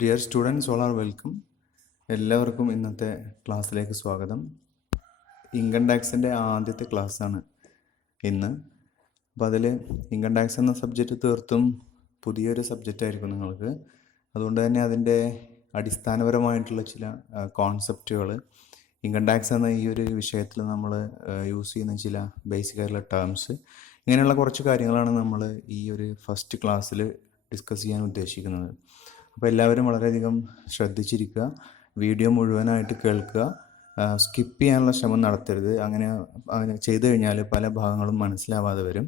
Dear students, all are welcome. എല്ലാവർക്കും ഇന്നത്തെ ക്ലാസ്സിലേക്ക് സ്വാഗതം. ഇൻകം ടാക്സിൻ്റെ ആദ്യത്തെ ക്ലാസ്സാണ് ഇന്ന്. അപ്പോൾ അതിൽ ഇൻകം ടാക്സ് എന്ന സബ്ജക്റ്റ് തീർത്തും പുതിയൊരു സബ്ജക്റ്റ് ആയിരിക്കും നിങ്ങൾക്ക്. അതുകൊണ്ട് തന്നെ അതിൻ്റെ അടിസ്ഥാനപരമായിട്ടുള്ള ചില കോൺസെപ്റ്റുകൾ, ഇൻകം ടാക്സ് എന്ന ഈ ഒരു വിഷയത്തിൽ നമ്മൾ യൂസ് ചെയ്യുന്ന ചില ബേസിക് ആയിട്ടുള്ള ടേംസ്, ഇങ്ങനെയുള്ള കുറച്ച് കാര്യങ്ങളാണ് നമ്മൾ ഈ ഒരു ഫസ്റ്റ് ക്ലാസ്സിൽ ഡിസ്കസ് ചെയ്യാൻ ഉദ്ദേശിക്കുന്നത്. അപ്പോൾ എല്ലാവരും വളരെയധികം ശ്രദ്ധിച്ചിരിക്കുക, വീഡിയോ മുഴുവനായിട്ട് കേൾക്കുക, സ്കിപ്പ് ചെയ്യാനുള്ള ശ്രമം നടത്തരുത്. അങ്ങനെ ചെയ്തു കഴിഞ്ഞാൽ പല ഭാഗങ്ങളും മനസ്സിലാവാതെ വരും.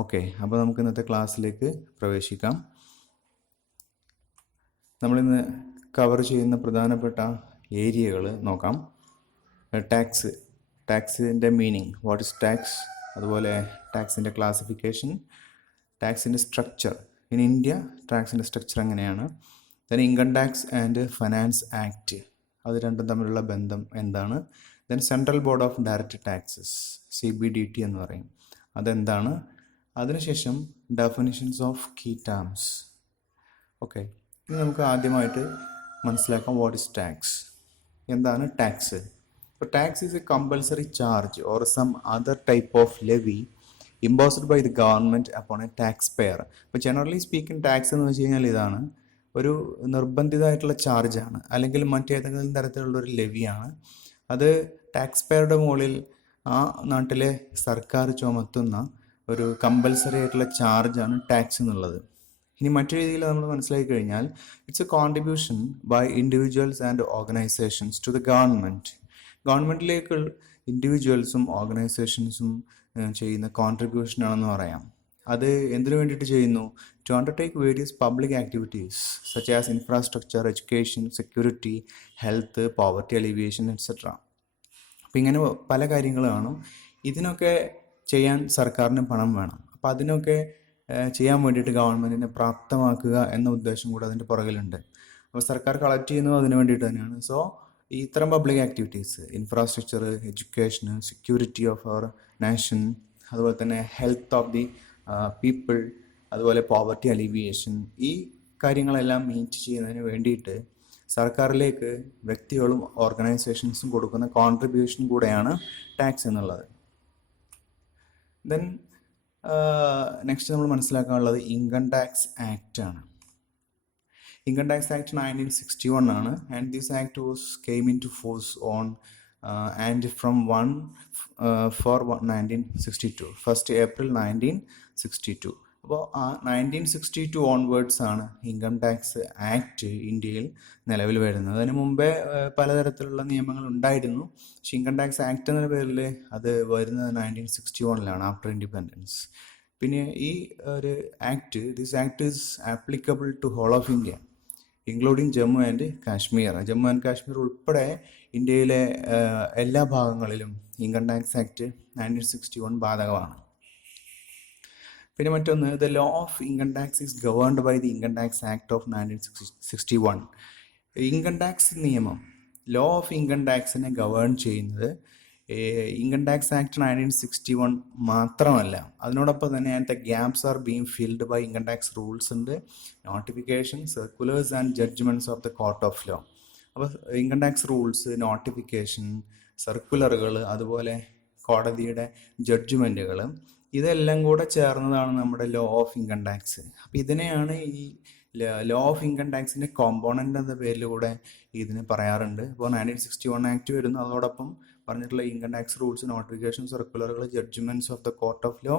ഓക്കെ, അപ്പോൾ നമുക്ക് ഇന്നത്തെ ക്ലാസ്സിലേക്ക് പ്രവേശിക്കാം. നമ്മളിന്ന് കവർ ചെയ്യുന്ന പ്രധാനപ്പെട്ട ഏരിയകൾ നോക്കാം. ടാക്സിൻ്റെ മീനിങ്, വാട്ട് ഇസ് ടാക്സ്, അതുപോലെ ടാക്സിൻ്റെ ക്ലാസിഫിക്കേഷൻ, ടാക്സിൻ്റെ സ്ട്രക്ചർ ഇൻ ഇന്ത്യ, ടാക്സിൻ്റെ സ്ട്രക്ചർ എങ്ങനെയാണ്, then income tax and finance act, അത് രണ്ടും തമ്മിലുള്ള ബന്ധം എന്താണ്, then central board of direct taxes, CBDT എന്ന് പറയും, അതെന്താണ്, അതിനുശേഷം definitions of key terms. Okay, ഇനി നമുക്ക് ആദ്യമായിട്ട് മനസ്സിലാക്കാം വാട്ട് ഇസ് ടാക്സ്. എന്താണ് ടാക്സ്? അപ്പോൾ tax is a compulsory charge or some other type of levy imposed by the government upon a taxpayer. അപ്പോൾ ജനറലി സ്പീക്കിംഗ് ടാക്സ് എന്ന് വെച്ച് കഴിഞ്ഞാൽ ഇതാണ്, ഒരു നിർബന്ധിതമായിട്ടുള്ള ചാർജാണ്, അല്ലെങ്കിൽ മറ്റേതെങ്കിലും തരത്തിലുള്ള ഒരു ലെവിയാണ്. അത് ടാക്സ് പേയറുടെ മുകളിൽ ആ നാട്ടിലെ സർക്കാർ ചുമത്തുന്ന ഒരു കമ്പൽസറി ആയിട്ടുള്ള ചാർജാണ് ടാക്സ് എന്നുള്ളത്. ഇനി മറ്റു രീതിയിൽ നമ്മൾ മനസ്സിലാക്കി കഴിഞ്ഞാൽ it's a contribution by individuals and organisations to the ഗവൺമെൻറ്റിലേക്ക് ഇൻഡിവിജ്വൽസും ഓർഗനൈസേഷൻസും ചെയ്യുന്ന കോൺട്രിബ്യൂഷനാണെന്ന് പറയാം. അത് എന്തിനു വേണ്ടിയിട്ട് ചെയ്യുന്നു? To undertake various public activities such as infrastructure, education, security, health, poverty alleviation etcetera. അപ്പം ഇങ്ങനെ പല കാര്യങ്ങളാണ്. ഇതിനൊക്കെ ചെയ്യാൻ സർക്കാരിന് പണം വേണം. അപ്പം അതിനൊക്കെ ചെയ്യാൻ വേണ്ടിയിട്ട് ഗവൺമെൻറ്റിനെ പ്രാപ്തമാക്കുക എന്ന ഉദ്ദേശം കൂടെ അതിൻ്റെ പുറകിലുണ്ട്. അപ്പോൾ സർക്കാർ കളക്ട് ചെയ്യുന്നത് അതിന് വേണ്ടിയിട്ട് തന്നെയാണ്. സോ ഇത്തരം public activities, infrastructure, education, security of our nation, അതുപോലെ തന്നെ ഹെൽത്ത് ഓഫ് ദി പീപ്പിൾ, അതുപോലെ പോവർട്ടി അലിവിയേഷൻ, ഈ കാര്യങ്ങളെല്ലാം മീറ്റ് ചെയ്യുന്നതിന് വേണ്ടിയിട്ട് സർക്കാരിലേക്ക് വ്യക്തികളും ഓർഗനൈസേഷൻസും കൊടുക്കുന്ന കോൺട്രിബ്യൂഷൻ കൂടെയാണ് ടാക്സ് എന്നുള്ളത്. ദെൻ നെക്സ്റ്റ് നമ്മൾ മനസ്സിലാക്കാനുള്ളത് ഇൻകം ടാക്സ് ആക്റ്റ് ആണ്. ഇൻകം ടാക്സ് ആക്ട് 1961 ആണ്. And this act came into force on and from 1962, 1st April 1962. അപ്പോൾ ആ 1962 ഓൺവേർഡ്സ് ആണ് ഇൻകം ടാക്സ് ആക്ട് ഇന്ത്യയിൽ നിലവിൽ വരുന്നത്. അതിന് മുമ്പേ പലതരത്തിലുള്ള നിയമങ്ങൾ ഉണ്ടായിരുന്നു. പക്ഷേ ഇൻകം ടാക്സ് ആക്ട് എന്ന പേരിൽ അത് വരുന്നത് 1961 ആഫ്റ്റർ ഇൻഡിപെൻഡൻസ്. പിന്നെ ഈ ഒരു act, this act is applicable to whole of India including Jammu and Kashmir ഉൾപ്പെടെ ഇന്ത്യയിലെ എല്ലാ ഭാഗങ്ങളിലും ഇൻകം ടാക്സ് ആക്ട് 1961 ബാധകമാണ്. പിന്നെ മറ്റൊന്ന്, the law of income tax is governed by the income tax act of 1961. Income tax നിയമം, ലോ ഓഫ് ഇൻകം ടാക്സിനെ govern ചെയ്യുന്നത് ഇൻകം ടാക്സ് ആക്ട് 1961 മാത്രമല്ല, അതിനോടൊപ്പം തന്നെ the gaps are being filled by income tax rules ഉണ്ട്, notification, circulars and judgements of the court of law. അപ്പോൾ income tax rules, notification, സർക്കുലറുകൾ, അതുപോലെ കോടതിയുടെ ജഡ്ജ്മെൻറ്റുകൾ, ഇതെല്ലാം കൂടെ ചേർന്നതാണ് നമ്മുടെ ലോ ഓഫ് ഇൻകം ടാക്സ്. അപ്പോൾ ഇതിനെയാണ് ഈ ലോ ഓഫ് ഇൻകം ടാക്സിൻ്റെ കോമ്പോണൻ്റ് എന്ന പേരിൽ കൂടെ ഇതിന് പറയാറുണ്ട്. അപ്പോൾ 1961 ആക്ട് വരുന്നു, അതോടൊപ്പം പറഞ്ഞിട്ടുള്ള ഇൻകം ടാക്സ് റൂൾസ്, നോട്ടിഫിക്കേഷൻ, സർക്കുലറുകൾ, judgements of the court of law,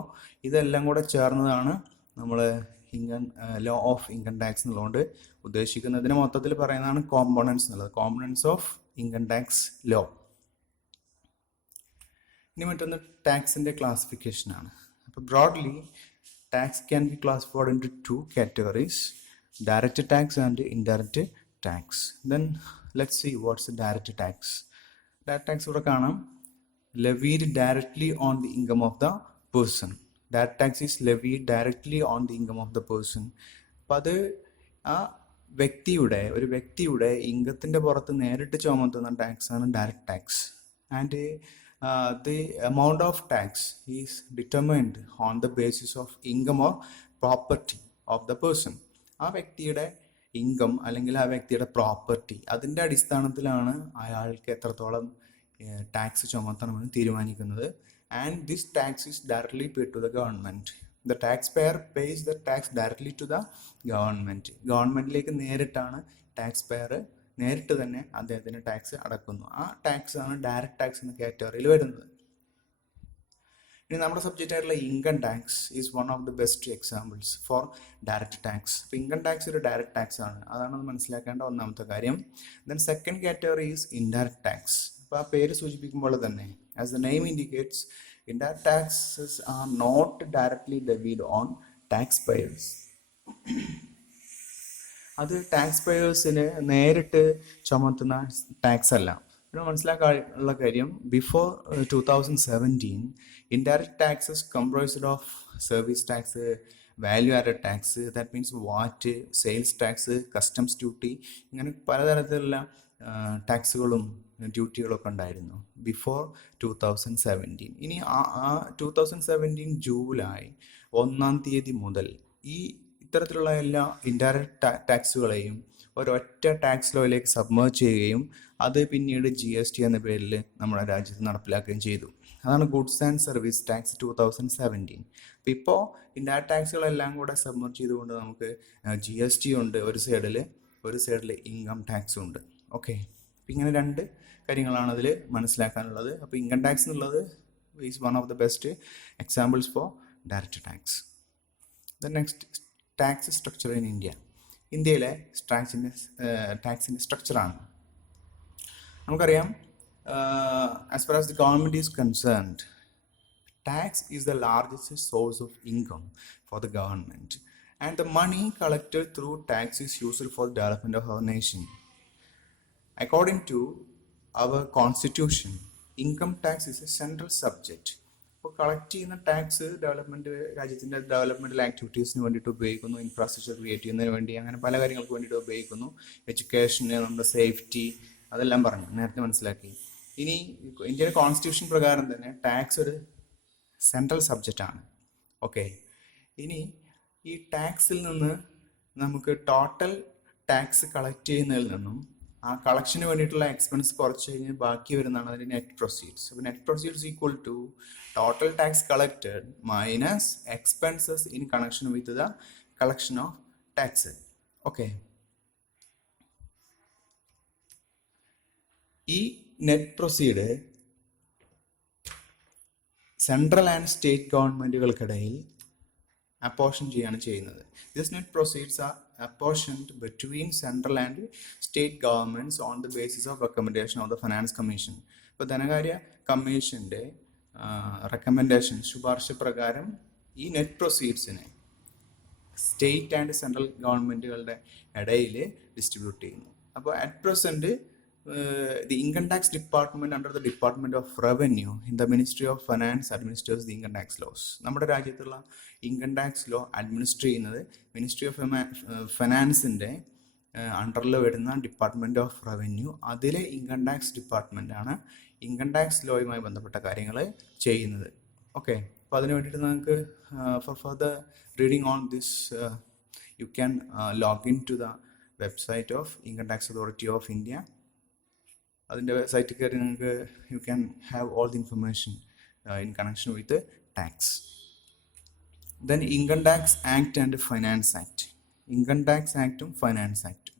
ഇതെല്ലാം കൂടെ ചേർന്നതാണ് നമ്മൾ ലോ ഓഫ് ഇൻകം ടാക്സ് എന്നുള്ളതുകൊണ്ട് ഉദ്ദേശിക്കുന്നത്. ഇതിനെ മൊത്തത്തിൽ പറയുന്നതാണ് കോമ്പോണൻസ് എന്നുള്ളത്, components of income tax law. ഇനി മറ്റൊന്ന് ടാക്സിൻ്റെ ക്ലാസിഫിക്കേഷനാണ്. അപ്പോൾ broadly tax can be classified into 2 categories, direct tax and indirect tax. Then let's see what's direct tax. Direct tax ഇവിടെ കാണാം, levied directly on the income of the person. Direct tax is levied directly on the income of the person. അപ്പോൾ അത് ആ ഒരു വ്യക്തിയുടെ ഇൻകത്തിൻ്റെ പുറത്ത് നേരിട്ട് ചുമത്തുന്ന ടാക്സാണ് direct tax. And the amount of tax is determined on the basis of income or property of the person. ആ വ്യക്തിയുടെ ഇൻകം അല്ലെങ്കിൽ ആ വ്യക്തിയുടെ പ്രോപ്പർട്ടി, അതിൻ്റെ അടിസ്ഥാനത്തിലാണ് അയാൾക്ക് എത്രത്തോളം ടാക്സ് ചുമത്തണമെന്ന് തീരുമാനിക്കുന്നത്. And this tax is directly paid to the government. The tax payer pays the tax directly to the government. ഗവൺമെൻറ്റിലേക്ക് നേരിട്ടാണ് ടാക്സ് പെയർ നേരിട്ട് തന്നെ അദ്ദേഹത്തിന് ടാക്സ് അടക്കുന്നു. ആ ടാക്സ് ആണ് ഡയറക്റ്റ് ടാക്സ് എന്ന കാറ്റഗറിയിൽ വരുന്നത്. ഇനി നമ്മുടെ സബ്ജക്റ്റ് ആയിട്ടുള്ള income tax is one of the best examples for direct tax. അപ്പോൾ ഇൻകം ടാക്സ് ഒരു ഡയറക്റ്റ് ടാക്സ് ആണ്, അതാണ് മനസ്സിലാക്കേണ്ട ഒന്നാമത്തെ കാര്യം. Then second category is indirect tax. അപ്പോൾ ആ പേര് സൂചിപ്പിക്കുമ്പോൾ തന്നെ, as the name indicates, indirect taxes are not directly levied on tax payers. അത് ടാക്സ് പേയേഴ്സിന് നേരിട്ട് ചുമത്തുന്ന ടാക്സ് അല്ല. പിന്നെ മനസ്സിലാക്കാനുള്ള കാര്യം, before 2017 indirect taxes comprised of service tax, value added tax, that means VAT, sales tax, customs duty, ഇങ്ങനെ പലതരത്തിലുള്ള ടാക്സുകളും ഡ്യൂട്ടികളൊക്കെ ഉണ്ടായിരുന്നു ബിഫോർ 2017. ഇനി ആ 2017 ജൂലൈ 1 മുതൽ ഈ ഇത്തരത്തിലുള്ള എല്ലാ ഇൻഡയറക്റ്റ് ടാക്സുകളെയും ഒരൊറ്റ ടാക്സ് ലോയിലേക്ക് സബ്മേർജ് ചെയ്യുകയും അത് പിന്നീട് GST എന്ന പേരിൽ നമ്മുടെ രാജ്യത്ത് നടപ്പിലാക്കുകയും ചെയ്തു. അതാണ് ഗുഡ്സ് ആൻഡ് സർവീസ് ടാക്സ് 2017. അപ്പോൾ ഇപ്പോൾ ഇൻഡയറക്റ്റ് ടാക്സുകളെല്ലാം കൂടെ സബ്മേർജ് ചെയ്തുകൊണ്ട് നമുക്ക് GST ഉണ്ട് ഒരു സൈഡിൽ ഇൻകം ടാക്സും ഉണ്ട്. ഓക്കെ, അപ്പോൾ ഇങ്ങനെ രണ്ട് കാര്യങ്ങളാണ് അതിൽ മനസ്സിലാക്കാനുള്ളത്. അപ്പോൾ ഇൻകം ടാക്സ് എന്നുള്ളത് is one of the best examples for direct tax. The next, tax structure in India. ഇന്ത്യയിലെ ടാക്സിൻ്റെ സ്ട്രക്ചറാണ്. നമുക്കറിയാം, as far as the government is concerned, tax is the largest source of income for the government, and the money collected through tax is used for the development of our nation. According to our constitution, income tax is a central subject. അപ്പോൾ collect ചെയ്യുന്ന tax രാജ്യത്തിൻ്റെ developmental ആക്ടിവിറ്റീസിന് വേണ്ടിയിട്ട് ഉപയോഗിക്കുന്നു, infrastructure create ചെയ്യുന്നതിന് വേണ്ടി, അങ്ങനെ പല കാര്യങ്ങൾക്ക് വേണ്ടിയിട്ട് ഉപയോഗിക്കുന്നു. എഡ്യൂക്കേഷന്, നമ്മുടെ സേഫ്റ്റി, അതെല്ലാം പറഞ്ഞു നേരത്തെ മനസ്സിലാക്കി. ഇനി ഇന്ത്യൻ കോൺസ്റ്റിറ്റ്യൂഷൻ പ്രകാരം തന്നെ ടാക്സ് ഒരു സെൻട്രൽ സബ്ജക്റ്റാണ്. ഓക്കെ, ഇനി ഈ ടാക്സിൽ നിന്ന് നമുക്ക് ടോട്ടൽ ടാക്സ് കളക്ട് ചെയ്യുന്നതിൽ നിന്നും ആ കളക്ഷന് വേണ്ടിയിട്ടുള്ള എക്സ്പെൻസ് കുറച്ച് കഴിഞ്ഞ് ബാക്കി വരുന്നതാണ് അതിൻ്റെ നെറ്റ് പ്രൊസീഡ്സ്. അപ്പോൾ net proceeds equal to total tax collected minus expenses in connection with the collection of tax. Okay, ഈ net proceed central and state ഗവൺമെൻറ്റുകൾക്കിടയിൽ അപ്പോർഷൻ ചെയ്യാണ് ചെയ്യുന്നത്. This net proceeds are apportioned between central and state governments on the basis of recommendation of the finance commission. ഇപ്പോൾ ധനകാര്യ കമ്മീഷൻ്റെ recommendation, ശുപാർശ പ്രകാരം ഈ നെറ്റ് പ്രൊസീഡ്സിനെ സ്റ്റേറ്റ് ആൻഡ് സെൻട്രൽ ഗവൺമെൻറ്റുകളുടെ ഇടയിൽ ഡിസ്ട്രിബ്യൂട്ട് ചെയ്യുന്നു. അപ്പോൾ at present the income tax department under the Department of Revenue in the Ministry of Finance administers the income tax laws. നമ്മുടെ രാജ്യത്തുള്ള ഇൻകം ടാക്സ് ലോ അഡ്മിനിസ്റ്റർ ചെയ്യുന്നത് ministry of ഫിനാൻസിൻ്റെ അണ്ടറിൽ വരുന്ന department of revenue, അതിലെ income tax ഡിപ്പാർട്ട്മെൻറ്റാണ് income tax ലോയുമായി ബന്ധപ്പെട്ട കാര്യങ്ങൾ ചെയ്യുന്നത്. ഓക്കെ, അപ്പോൾ അതിന് വേണ്ടിയിട്ട് നിങ്ങൾക്ക് for further reading on this you can log in to the website of income tax authority of India. അതിൻ്റെ സൈറ്റിൽ കയറി നിങ്ങൾക്ക് you can have all the information in connection with tax. Then income tax act and finance act. Income tax ആക്റ്റും finance ആക്റ്റും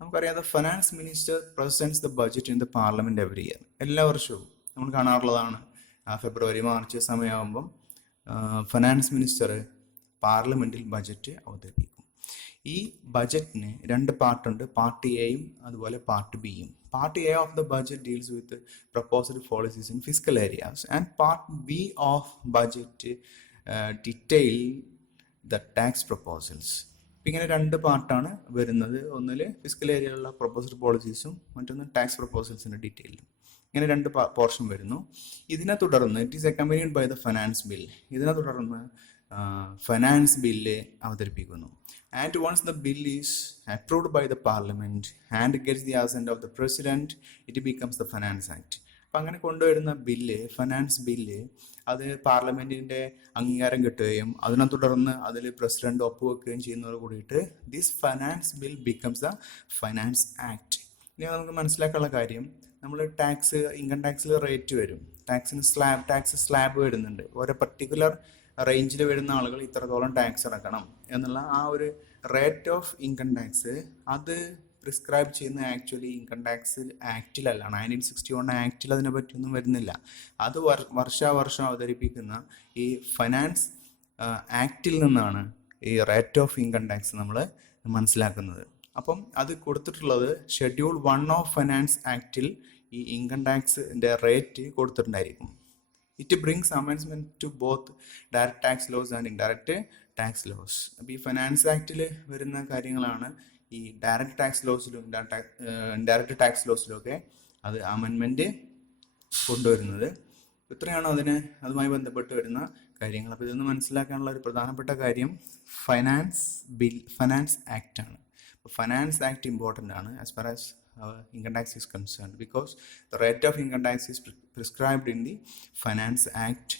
നമുക്കറിയാം. The finance minister presents the budget in the parliament every year. എല്ലാ വർഷവും നമ്മൾ കാണാറുള്ളതാണ്. February March സമയമാകുമ്പം finance minister പാർലമെൻറ്റിൽ budget അവതരിപ്പിക്കും. ഈ ബജറ്റിന് രണ്ട് പാർട്ടുണ്ട്, പാർട്ട് എയും അതുപോലെ പാർട്ട് ബിയും. Part A of the budget deals with proposed policies in physical areas and part B of budget detail the tax proposals. ഇങ്ങനെ രണ്ട് പാർട്ടാണ് വരുന്നത്. ഒന്നിൽ ഫിസിക്കൽ ഏരിയയിലുള്ള പ്രപ്പോസ്ഡ് പോളിസീസും മറ്റൊന്ന് ടാക്സ് പ്രപ്പോസൽസിൻ്റെ ഡീറ്റെയിലും. ഇങ്ങനെ രണ്ട് പോർഷൻ വരുന്നു. ഇതിനെ തുടർന്ന് it is accompanied by the finance bill. ഇതിനെ തുടർന്ന് ഫൈനാൻസ് ബില്ല് അവതരിപ്പിക്കുന്നു. And once the bill is approved by the parliament and gets the assent of the president, it becomes the finance act. അപ്പം അങ്ങനെ കൊണ്ടുവരുന്ന bill, finance bill, അത് പാർലമെന്റിന്റെ അംഗീകാരം കിട്ടുകയും അതിനെ തുടർന്ന് അതിൽ പ്രസിഡന്റ് ഒപ്പുവെക്കുകയും ചെയ്യുന്നതോട് കൂടിയിട്ട് this finance bill becomes the finance act. ഇനി നമുക്ക് മനസ്സിലാക്കാനുള്ള കാര്യം, നമ്മൾ ഇൻകം ടാക്സിൽ റേറ്റ് വരും, ടാക്സ് സ്ലാബ് വരുന്നുണ്ട്. ഓരോ പർട്ടിക്കുലർ റേഞ്ചിൽ വരുന്ന ആളുകൾ ഇത്രത്തോളം ടാക്സ് അടക്കണം എന്നുള്ള ആ ഒരു റേറ്റ് ഓഫ് ഇൻകം ടാക്സ് അത് പ്രിസ്ക്രൈബ് ചെയ്യുന്ന ആക്ച്വലി ഇൻകം ടാക്സ് ആക്റ്റിലല്ല. 1961 ആക്റ്റിൽ അതിനെ പറ്റിയൊന്നും വരുന്നില്ല. അത് വർഷാവർഷം അവതരിപ്പിക്കുന്ന ഈ ഫിനാൻസ് ആക്റ്റിൽ നിന്നാണ് ഈ റേറ്റ് ഓഫ് ഇൻകം ടാക്സ് നമ്മൾ മനസ്സിലാക്കുന്നത്. അപ്പം അത് കൊടുത്തിട്ടുള്ളത് ഷെഡ്യൂൾ 1 ഓഫ് ഫിനാൻസ് ആക്റ്റിൽ ഈ ഇൻകം ടാക്സിൻ്റെ റേറ്റ് കൊടുത്തിട്ടുണ്ടായിരിക്കും. It brings amendment to both direct tax laws and indirect tax laws. അപ്പോൾ ഈ ഫിനാൻസ് ആക്റ്റിൽ വരുന്ന കാര്യങ്ങളാണ് ഈ ഡയറക്റ്റ് ടാക്സ് ലോസിലും ഇൻഡയറക്റ്റ് ടാക്സ് ലോസിലും ഒക്കെ അത് അമെൻമെന്റ് കൊണ്ടുവരുന്നത്. ഇത്രയാണ് അതുമായി ബന്ധപ്പെട്ട് വരുന്ന കാര്യങ്ങൾ. അപ്പോൾ ഇതൊന്ന് മനസ്സിലാക്കാനുള്ള ഒരു പ്രധാനപ്പെട്ട കാര്യം ഫിനാൻസ് ആക്ട് ആണ്. അപ്പോൾ ഫിനാൻസ് ആക്ട് ഇമ്പോർട്ടൻ്റ് ആണ് as far as income tax is concerned, because the rate of income tax is prescribed in the Finance Act.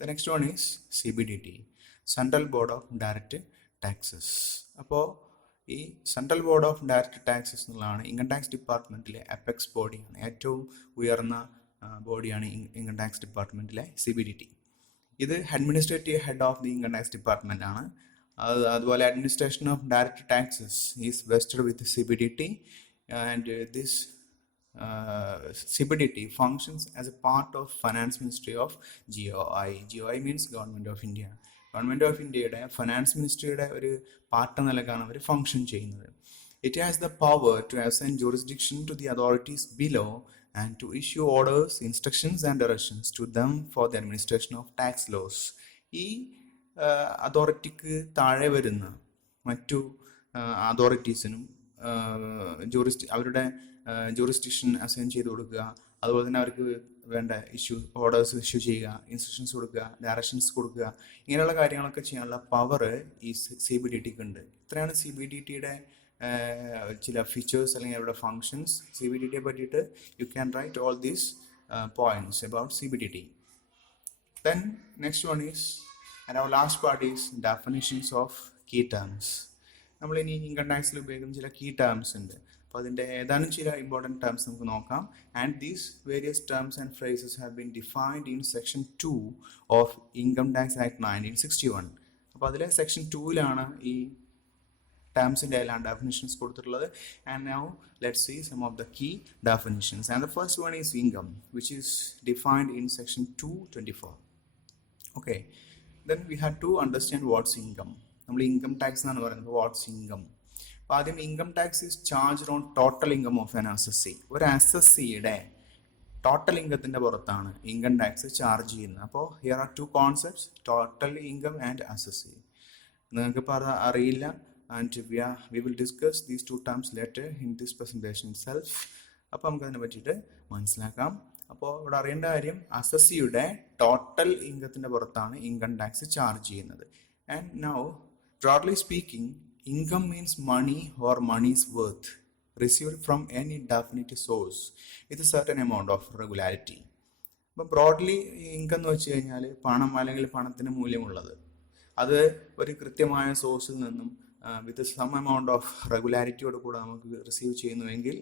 The next one is CBDT, Central Board of Direct Taxes. അപ്പോൾ ഈ central board of direct taxes എന്നുള്ളതാണ് income tax ഡിപ്പാർട്ട്മെൻറ്റിലെ apex ബോഡിയാണ്, ഏറ്റവും ഉയർന്ന ബോഡിയാണ് income tax ഡിപ്പാർട്ട്മെൻറ്റിലെ CBDT. ഇത് administrative head of the income tax department ആണ്. അതുപോലെ administration of direct taxes is vested with CBDT, and this CBDT functions as a part of Finance Ministry of GOI. GOI means Government of India. Government of ഇന്ത്യയുടെ finance മിനിസ്ട്രിയുടെ ഒരു part നിലക്കാണ് അവർ function ചെയ്യുന്നത്. It has the power to assign jurisdiction to the authorities below and to issue orders, instructions and directions to them for the administration of tax laws. ഈ അതോറിറ്റിക്ക് താഴെ വരുന്ന മറ്റു അതോറിറ്റീസിനും അവരുടെ ജൂറിസ്ഡിക്ഷൻ അസൈൻ ചെയ്ത് കൊടുക്കുക, അതുപോലെ തന്നെ അവർക്ക് വേണ്ട ഓർഡേഴ്സ് ഇഷ്യൂ ചെയ്യുക, ഇൻസ്ട്രക്ഷൻസ് കൊടുക്കുക, ഡയറക്ഷൻസ് കൊടുക്കുക, ഇങ്ങനെയുള്ള കാര്യങ്ങളൊക്കെ ചെയ്യാനുള്ള പവർ ഈ CBDTക്ക് ഉണ്ട്. ഇത്രയാണ് CBDTയുടെ ചില ഫീച്ചേഴ്സ് അല്ലെങ്കിൽ അവരുടെ ഫങ്ഷൻസ്. CBDTയെ പറ്റിയിട്ട് you can write all these points about CBDT. Then next one is, and our last part is definitions of key terms. നമ്മൾ ഇനി ഇൻകം ടാക്സിൽ ഉപയോഗിക്കുന്ന ചില കീ ടേംസ് ഉണ്ട്. അപ്പോൾ അതിൻ്റെ ഏതാനും ചില ഇമ്പോർട്ടൻറ്റ് ടേംസ് നമുക്ക് നോക്കാം. And these various terms and phrases have been defined in section 2 of income tax act 1961. അപ്പോൾ അതിലെ സെക്ഷൻ 2ലാണ് ഈ ടേംസിൻ്റെ എല്ലാം ഡെഫിനിഷൻസ് കൊടുത്തിട്ടുള്ളത്. And now let's see some of the key definitions. And the first one is income, which is defined in section 224. Okay, then we have to understand what's income. നമ്മൾ income tax എന്നാണ് പറയുന്നത്. What's income? അപ്പോൾ ആദ്യം income tax is charged on total income of an assessee. ഒരു അസസ്സിയുടെ total ഇൻകത്തിൻ്റെ പുറത്താണ് income tax charge ചെയ്യുന്നത്. അപ്പോൾ here are 2 concepts, total income and assessee. നിങ്ങൾക്ക് അറിയില്ല, and we will discuss these 2 terms later in this presentation itself. അപ്പോൾ നമുക്കതിനെ പറ്റിയിട്ട് മനസ്സിലാക്കാം. അപ്പോൾ ഇവിടെ അറിയേണ്ട കാര്യം, അസസ്സിയുടെ ടോട്ടൽ ഇൻകത്തിൻ്റെ പുറത്താണ് ഇൻകം ടാക്സ് ചാർജ് ചെയ്യുന്നത്. And now broadly speaking, income means money or money's worth received from any definite source with a certain amount of regularity. അപ്പോൾ ബ്രോഡ്ലി ഇൻകം എന്ന് വെച്ച് കഴിഞ്ഞാൽ പണം അല്ലെങ്കിൽ പണത്തിന് മൂല്യമുള്ളത്, അത് ഒരു കൃത്യമായ സോഴ്സിൽ നിന്നും വിത്ത് സം എമൗണ്ട് ഓഫ് റെഗുലാരിറ്റിയോട് കൂടെ നമുക്ക് റിസീവ് ചെയ്യുന്നുവെങ്കിൽ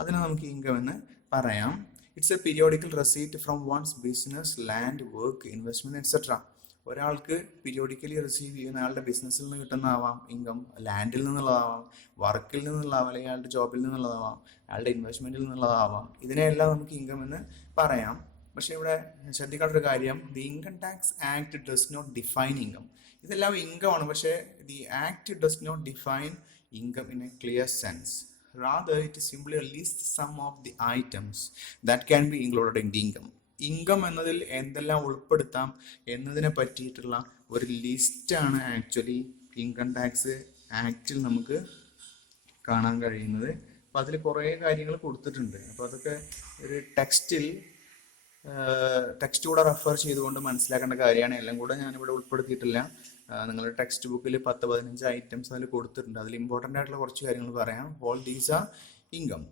അതിനെ നമുക്ക് ഇൻകം എന്ന് പറയാം. It's a periodical receipt from one's business, land, work, investment etcetera. ഒരാൾക്ക് പീരിയോഡിക്കലി റിസീവ് ചെയ്യുന്ന അയാളുടെ ബിസിനസ്സിൽ നിന്ന് കിട്ടുന്നതാവാം ഇൻകം, ലാൻഡിൽ നിന്നുള്ളതാവാം, വർക്കിൽ നിന്നുള്ളതാവാം, അല്ലെങ്കിൽ അയാളുടെ ജോബിൽ നിന്നുള്ളതാവാം, അയാളുടെ ഇൻവെസ്റ്റ്മെന്റിൽ നിന്നുള്ളതാവാം. ഇതിനെല്ലാം നമുക്ക് ഇൻകം എന്ന് പറയാം. പക്ഷേ ഇവിടെ ശ്രദ്ധിക്കേണ്ട ഒരു കാര്യം, the income tax act does not define income. ഇതെല്ലാം ഇൻകം ആണ്, പക്ഷേ the act does not define income in a clear sense. Rather, it simply lists some of the items that can be included in the income. Income എന്നതിൽ എന്തെല്ലാം ഉൾപ്പെടുത്താം എന്നതിനെ പറ്റിയിട്ടുള്ള ഒരു ലിസ്റ്റാണ് ആക്ച്വലി ഇൻകം ടാക്സ് ആക്റ്റിൽ നമുക്ക് കാണാൻ കഴിയുന്നത്. അപ്പോൾ അതിൽ കുറേ കാര്യങ്ങൾ കൊടുത്തിട്ടുണ്ട്. അപ്പോൾ അതൊക്കെ ഒരു ടെക്സ്റ്റ് കൂടെ റെഫർ ചെയ്തുകൊണ്ട് മനസ്സിലാക്കേണ്ട കാര്യമാണ്. എല്ലാം കൂടെ ഞാനിവിടെ ഉൾപ്പെടുത്തിയിട്ടില്ല. നിങ്ങളുടെ ടെക്സ്റ്റ് ബുക്കിൽ 10-15 ഐറ്റംസ് അതിൽ കൊടുത്തിട്ടുണ്ട്. അതിൽ ഇമ്പോർട്ടൻ്റ് ആയിട്ടുള്ള കുറച്ച് കാര്യങ്ങൾ പറയാം. All these are income.